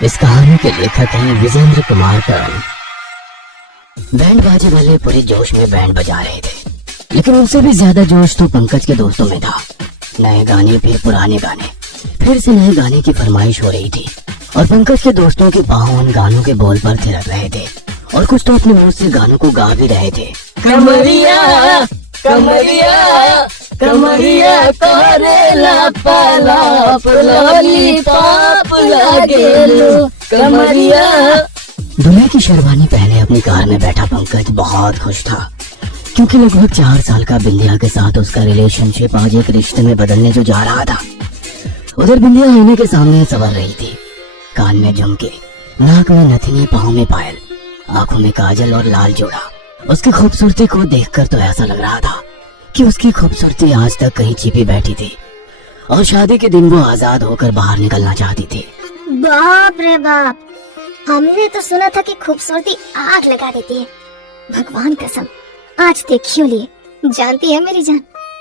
इस कहानी के लेखक हैं विजेंद्र कुमार कर्ण। बैंड बाजे वाले पूरे जोश में बैंड बजा रहे थे, लेकिन उनसे भी ज्यादा जोश तो पंकज के दोस्तों में था। नए गाने फिर पुराने गाने, फिर से नए गाने की फरमाइश हो रही थी और पंकज के दोस्तों के पांव उन गानों के बोल पर थिरक रहे थे और कुछ तो अपने मुंह से गानों को गा भी रहे थे। कमरिया कमरिया कमरिया करेला पलाप लॉलीपॉप लागेलो कमरिया। दूल्हे की शेरवानी पहने अपनी कार में बैठा पंकज बहुत खुश था, क्योंकि लगभग 4 साल का बिंदिया के साथ उसका रिलेशनशिप आज एक रिश्ते में बदलने जो जा रहा था। उधर बिंदिया आईने के सामने संवर रही थी, कान में झुमके, नाक में नथनी, पाँव में पायल, आंखों में काजल और लाल जोड़ा। उसकी खूबसूरती को देखकर तो ऐसा लग रहा था कि उसकी खूबसूरती आज तक कहीं छिपी बैठी थी और शादी के दिन वो आजाद होकर बाहर निकलना चाहती थी। बाप रे बाप, हमने तो सुना था कि खूबसूरती आग लगा देती है। भगवान कसम, आज देखियो लिए। जानती है मेरी जान,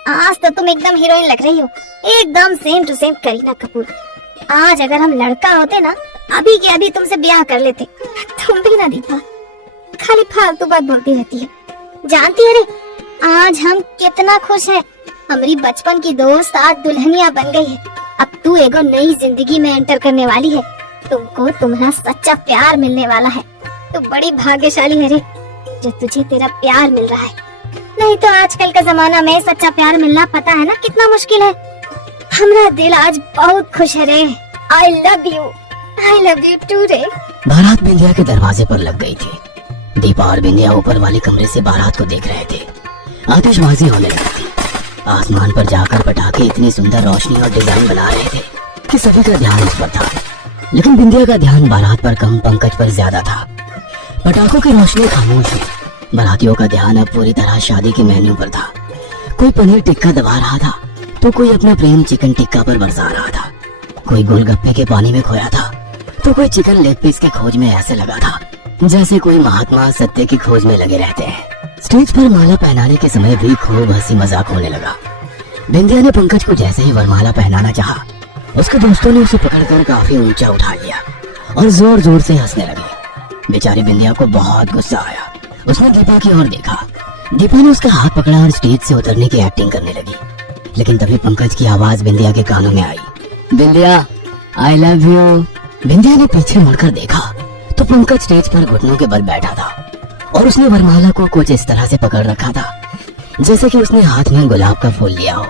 आज तो तुम एकदम हीरोइन लग रही हो, एकदम same to same Kareena Kapoor. आज अगर हम लड़का होते ना, अभी के अभी तुमसे ब्याह कर लेते। तुम भी ना दीपा, खाली फालतू बात बोलती रहती है। जानती है रे, आज हम कितना खुश हैं। हमारी बचपन की दोस्त आज दुल्हनिया बन गई है। अब तू एगो नई जिंदगी में एंटर करने वाली है। तुमको तुम्हारा सच्चा प्यार मिलने वाला है। तू बड़ी भाग्यशाली है रे, जो तुझे तेरा प्यार मिल रहा है। नहीं तो आजकल का जमाना में सच्चा प्यार मिलना पता है ना कितना मुश्किल है। हमारा दिल आज बहुत खुश है रे। I love you too रे। बारात बिंदिया के दरवाजे पर लग गई थी। दीपा और बिंदिया ऊपर वाले कमरे से बारात को देख रहे थे। आतिशबाजी होने लगी थी। आसमान पर जाकर पटाखे इतनी सुंदर रोशनी और डिजाइन बना रहे थे कि सभी का ध्यान उस पर था, लेकिन बिंदिया का ध्यान बारात पर कम, पंकज पर ज्यादा था। पटाखों की रोशनी खामोश है। बारातियों का ध्यान अब पूरी तरह शादी के मेन्यू पर था। कोई पनीर टिक्का दबा रहा था, तो कोई अपना प्रेम चिकन टिक्का पर बरसा रहा था। कोई गोलगप्पे के पानी में खोया था, तो कोई चिकन लेग पीस के खोज में ऐसे लगा था जैसे कोई महात्मा सत्य की खोज में लगे रहते हैं। स्टेज पर माला पहनाने के समय भी खूब हंसी मजाक होने लगा। बिंदिया ने पंकज को जैसे ही वरमाला पहनाना चाहा, उसके दोस्तों ने उसे पकड़कर काफी ऊंचा उठा लिया और जोर जोर से हंसने लगे। बेचारी बिंदिया को बहुत गुस्सा आया। उसने दीपा की ओर देखा। दीपा ने उसका हाथ पकड़ा और स्टेज से उतरने की एक्टिंग करने लगी, लेकिन तभी पंकज की आवाज बिंदिया के कानों में आई, बिंदिया आई लव यू। बिंदिया ने पीछे मुड़कर देखा तो पंकज स्टेज पर घुटनों के बल बैठा था और उसने वरमाला को कुछ इस तरह से पकड़ रखा था जैसे कि उसने हाथ में गुलाब का फूल लिया हो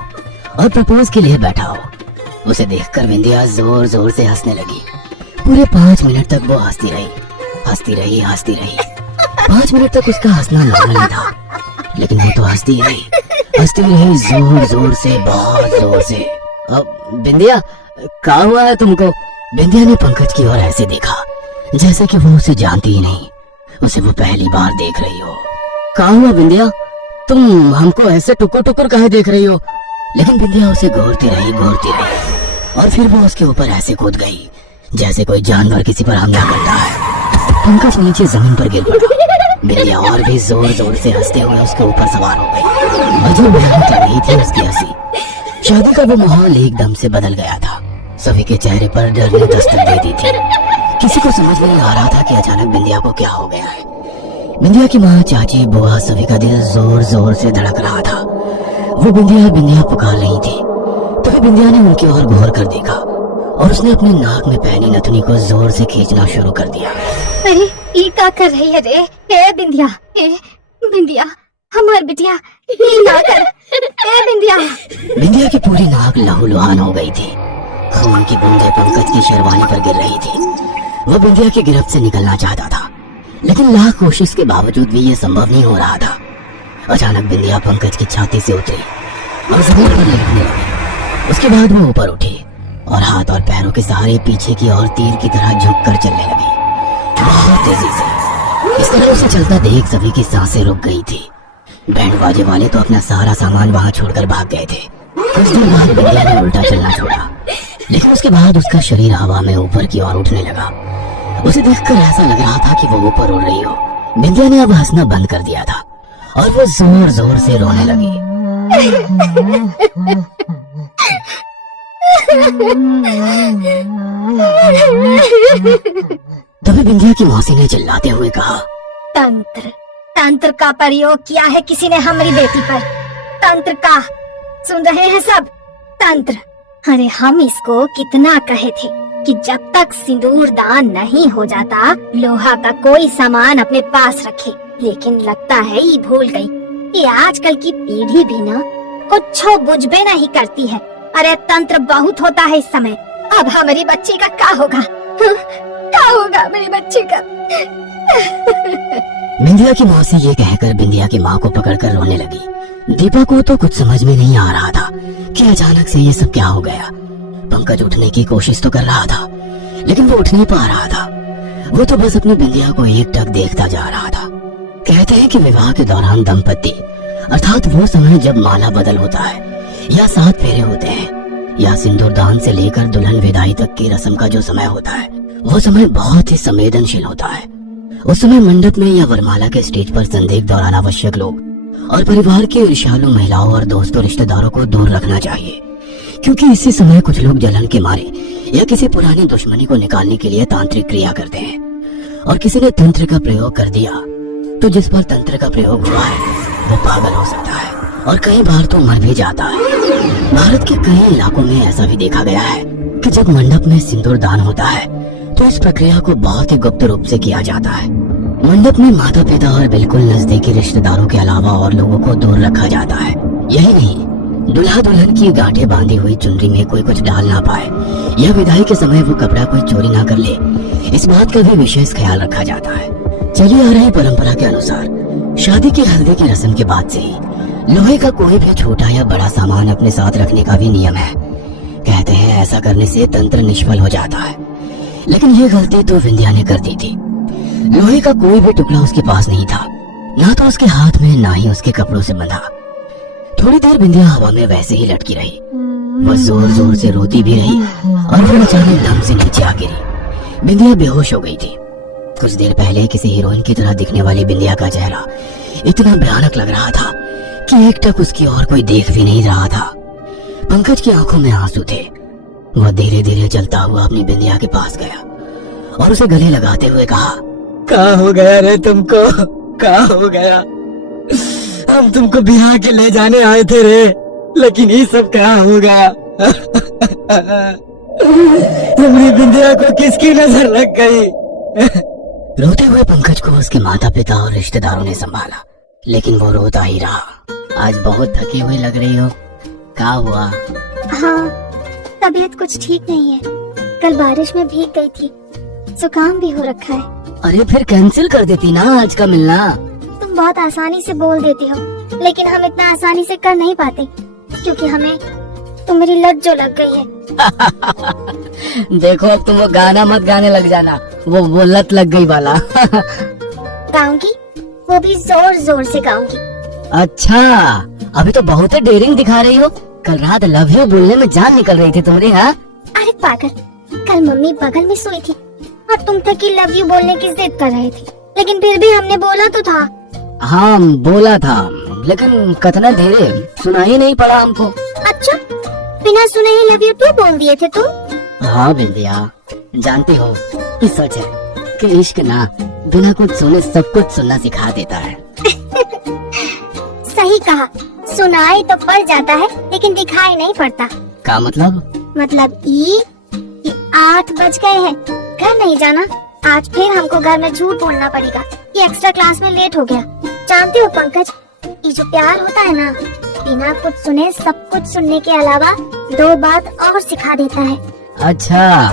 और प्रपोज के लिए बैठा हो। उसे देखकर बिंदिया जोर जोर से हंसने लगी। पूरे 5 मिनट तक वो हंसती रही। 5 मिनट तक उसका हंसना नॉर्मल था, लेकिन वो तो हंसती रही जोर जोर से, बहुत जोर से। अब बिंदिया, क्या हुआ है तुमको? बिंदिया ने पंकज की ओर ऐसे देखा जैसे कि वो उसे जानती ही नहीं, उसे वो पहली बार देख रही हो। क्या हुआ बिंदिया, तुम हमको ऐसे टुकुर टुकुर काहे देख रही हो? लेकिन बिंदिया उसे घूरती रही और फिर वो उसके ऊपर ऐसे कूद गई जैसे कोई जानवर किसी पर हमला करता है। पंकज नीचे जमीन पर गिर पड़ा। बिंदिया और भी जोर जोर से हंसते हुए उसके ऊपर सवार हो गई और जो भयानक लग रही थी उसकी हंसी। शादी का वो माहौल एकदम से बदल गया था। सभी के चेहरे पर डर ने दस्तक दे दी थी। किसी को समझ में नहीं आ रहा था कि अचानक बिंदिया को क्या हो गया है। बिंदिया की माँ, चाची, बुआ, सभी का दिल जोर जोर से धड़क रहा था। वो बिंदिया पुकार रही थी। तभी बिंदिया ने उनकी ओर घूर कर देखा और उसने अपने नाक में पहनी नथुनी को जोर से खींचना शुरू कर दिया। अरे ये क्या कर रही है रे? बिंदिया, हमार बिटिया, ये ना कर। बिंदिया की पूरी नाक लहूलुहान हो गई थी। खून की बूंदें पंकज की शेरवानी पर गिर रही थी। वो बिंदिया की गिरफ्त से निकलना चाहता था, लेकिन लाख कोशिश के बावजूद भी ये संभव नहीं हो रहा था। अचानक बिंदिया पंकज की छाती से उतरी और जमीन पर लेटने लगी। उसके बाद वो ऊपर उठी और हाथ और पैरों के सहारे पीछे की ओर तीर की तरह झुक कर चलने लगी, बहुत तेजी से। इस तरह उसे चलता देख सभी की सांसें रुक गई थी। बैंड बाजे वाले तो अपना सारा सामान वहां छोड़कर भाग गए थे। कुछ देर बाद बिंदिया ने उल्टा चलना छोड़ा, लेकिन उसके बाद उसका शरीर हवा में ऊपर की ओर उठने लगा। उसे देखकर ऐसा लग रहा था कि वो ऊपर उड़ रही हो। बिंदिया ने अब हंसना बंद कर दिया था और वो जोर जोर से रोने लगी। तभी बिंदिया की मौसी ने चिल्लाते हुए कहा, तंत्र तंत्र का प्रयोग किया है किसी ने हमारी बेटी पर। तंत्र का, सुन रहे हैं सब? तंत्र। अरे हम इसको कितना कहे थे कि जब तक सिंदूर दान नहीं हो जाता लोहा का कोई सामान अपने पास रखे, लेकिन लगता है ये भूल गई। ये आजकल की पीढ़ी भी ना कुछ बुझबे नहीं करती है। अरे तंत्र बहुत होता है इस समय। अब हमारी बच्ची का क्या होगा? क्या होगा मेरी बच्ची का? बिंदिया की मौसी ये कहकर बिंदिया की माँ को पकड़कर रोने लगी। दीपा को तो कुछ समझ में नहीं आ रहा था कि अचानक से ये सब क्या हो गया। पंकज उठने की कोशिश तो कर रहा था, लेकिन वो उठ नहीं पा रहा था। वो तो बस अपनी बिंदिया को एकटक देखता जा रहा था। कहते हैं कि विवाह के दौरान दंपति, अर्थात वो समय जब माला बदल होता है, या 7 फेरे होते हैं, या सिंदूर दान से लेकर दुल्हन विदाई तक की रस्म का जो समय होता है, वो समय बहुत ही संवेदनशील होता है। उस समय मंडप में या वरमाला के स्टेज पर संदिग्ध और अनावश्यक लोग और परिवार के ईर्ष्यालु महिलाओं और दोस्तों रिश्तेदारों को दूर रखना चाहिए, क्योंकि इसी समय कुछ लोग जलन के मारे या किसी पुरानी दुश्मनी को निकालने के लिए तांत्रिक क्रिया करते हैं। और किसी ने तंत्र का प्रयोग कर दिया तो जिस पर तंत्र का प्रयोग हुआ है वो पागल हो सकता है और कई बार तो मर भी जाता है। भारत के कई इलाकों में ऐसा भी देखा गया है कि जब मंडप में सिंदूर दान होता है तो इस प्रक्रिया को बहुत ही गुप्त रूप से किया जाता है। मंडप में माता पिता और बिल्कुल नजदीकी रिश्तेदारों के अलावा और लोगों को दूर रखा जाता है। यही नहीं, दुल्हा दुल्हन की गांठें बांधी हुई चुनरी में कोई कुछ डाल ना पाए या विदाई के समय वो कपड़ा कोई चोरी ना कर ले, इस बात का भी विशेष ख्याल रखा जाता है। चली आ रही परंपरा के अनुसार शादी की हल्दी की रस्म के बाद से ही लोहे का कोई भी छोटा या बड़ा सामान अपने साथ रखने का भी नियम है। कहते हैं ऐसा करने से तंत्र निष्फल हो जाता है, लेकिन ये गलती तो विंध्या ने कर दी थी। लोहे का कोई भी टुकड़ा उसके पास नहीं था, ना तो उसके हाथ में ना ही उसके कपड़ों से बंधा। थोड़ी देर बिंदिया हवा में वैसे ही लटकी रही। वह जोर जोर से रोती भी रही और फिर अचानक दम से नीचे आ गिरी। बिंदिया बेहोश हो गई थी। कुछ देर पहले किसी हीरोइन की तरह दिखने वाली बिंदिया का चेहरा इतना भयानक लग रहा था कि एकटक उसकी और कोई देख भी नहीं रहा था। पंकज की आंखों में आंसू थे। वह धीरे धीरे चलता हुआ अपनी बिंदिया के पास गया और उसे गले लगाते हुए कहा, क्या हो गया रे तुमको? क्या हो गया? हम तुमको बिहार के ले जाने आए थे रे, लेकिन ये सब क्या हो गया? हमारी बिंदिया को किसकी नजर लग गई? रोते हुए पंकज को उसके माता पिता और रिश्तेदारों ने संभाला, लेकिन वो रोता ही रहा। आज बहुत थकी हुई लग रही हो, क्या हुआ? हाँ, तबीयत कुछ ठीक नहीं है। कल बारिश में भीग गई थी, जुकाम भी हो रखा है। अरे फिर कैंसिल कर देती ना आज का मिलना। तुम बहुत आसानी से बोल देती हो, लेकिन हम इतना आसानी से कर नहीं पाते, क्योंकि हमें तुम्हारी लत जो लग गई है। देखो अब तुम वो गाना मत गाने लग जाना, वो लत लग गई वाला। गाऊंगी, वो भी जोर जोर से गाऊंगी। अच्छा, अभी तो बहुत ही डेयरिंग दिखा रही हो। कल रात लव यू बोलने में जान निकल रही थी तुम्हारी। हाँ, अरे पागल, कल मम्मी बगल में सोई थी और तुम तक की लव यू बोलने की जिद कर रहे थे, लेकिन फिर भी हमने बोला तो था। हाँ बोला था, लेकिन कतना धीरे, सुनाई नहीं पड़ा हमको। अच्छा, बिना सुने ही लव यू क्यों बोल दिए थे तुम? हाँ बिंदिया, जानती हो ये सच है कि इश्क ना बिना कुछ सुने सब कुछ सुनना सिखा देता है। सही कहा, सुनाई तो पड़ जाता है लेकिन दिखाई नहीं पड़ता। क्या मतलब? मतलब ये 8 बज गए हैं, घर नहीं जाना। आज फिर हमको घर में झूठ बोलना पड़ेगा कि एक्स्ट्रा क्लास में लेट हो गया। जानते हो पंकज, ये जो प्यार होता है ना, बिना कुछ सुने सब कुछ सुनने के अलावा 2 बात और सिखा देता है। अच्छा,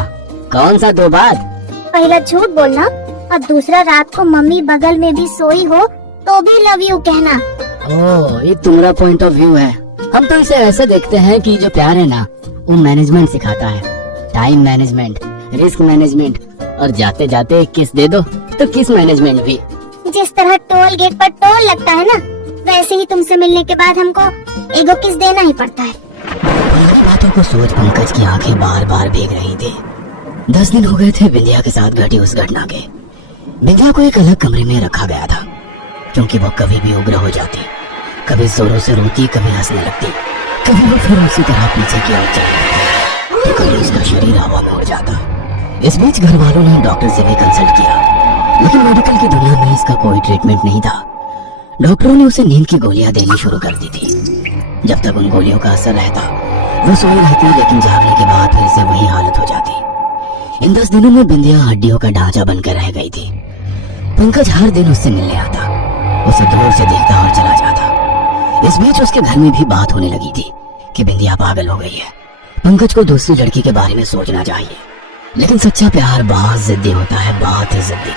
कौन सा 2 बात? पहला झूठ बोलना और दूसरा रात को मम्मी बगल में भी सोई हो तो भी लव यू कहना। ओह, ये तुम्हारा पॉइंट ऑफ व्यू है। हम तो इसे ऐसे देखते हैं कि जो प्यार है ना, वो मैनेजमेंट सिखाता है, टाइम मैनेजमेंट, रिस्क मैनेजमेंट, और जाते जाते किस दे दो तो किस मैनेजमेंट भी। जिस तरह टोल गेट पर टोल लगता है ना, वैसे ही तुमसे मिलने के बाद हमको एगो किस देना ही पड़ता है। बातों को सोच पंकज की आंखें बार बार भीग रही थी। 10 दिन हो गए थे बिंदिया के साथ घटी उस घटना के। बिंदिया को एक अलग कमरे में रखा गया था, क्योंकि वो कभी भी उग्र हो जाती, कभी जोरों से रोती, कभी हंसने लगती, कभी वो फिर उसी तरह पीछे की ओर चली। तो कभी उसका शरीर हवा में उड़ जाता। इस बीच घर वालों ने डॉक्टर से भी कंसल्ट किया, लेकिन मेडिकल की दुनिया में इसका कोई ट्रीटमेंट नहीं था। डॉक्टरों ने उसे नींद की गोलियां देनी शुरू कर दी थी। जब तक उन गोलियों का असर रहता वो सोई रहती, लेकिन जागने के बाद फिर से वही हालत हो जाती। इन 10 दिनों में बिंदिया हड्डियों का ढांचा बनकर रह गई थी। पंकज हर दिन उससे मिलने आता, उसे दूर से देखता और चला जाता। इस बीच उसके घर में भी बात होने लगी थी कि बिंदिया पागल हो गई है। पंकज को दूसरी लड़की के बारे में सोचना चाहिए, लेकिन सच्चा प्यार बहुत जिद्दी होता है, बहुत ही जिद्दी।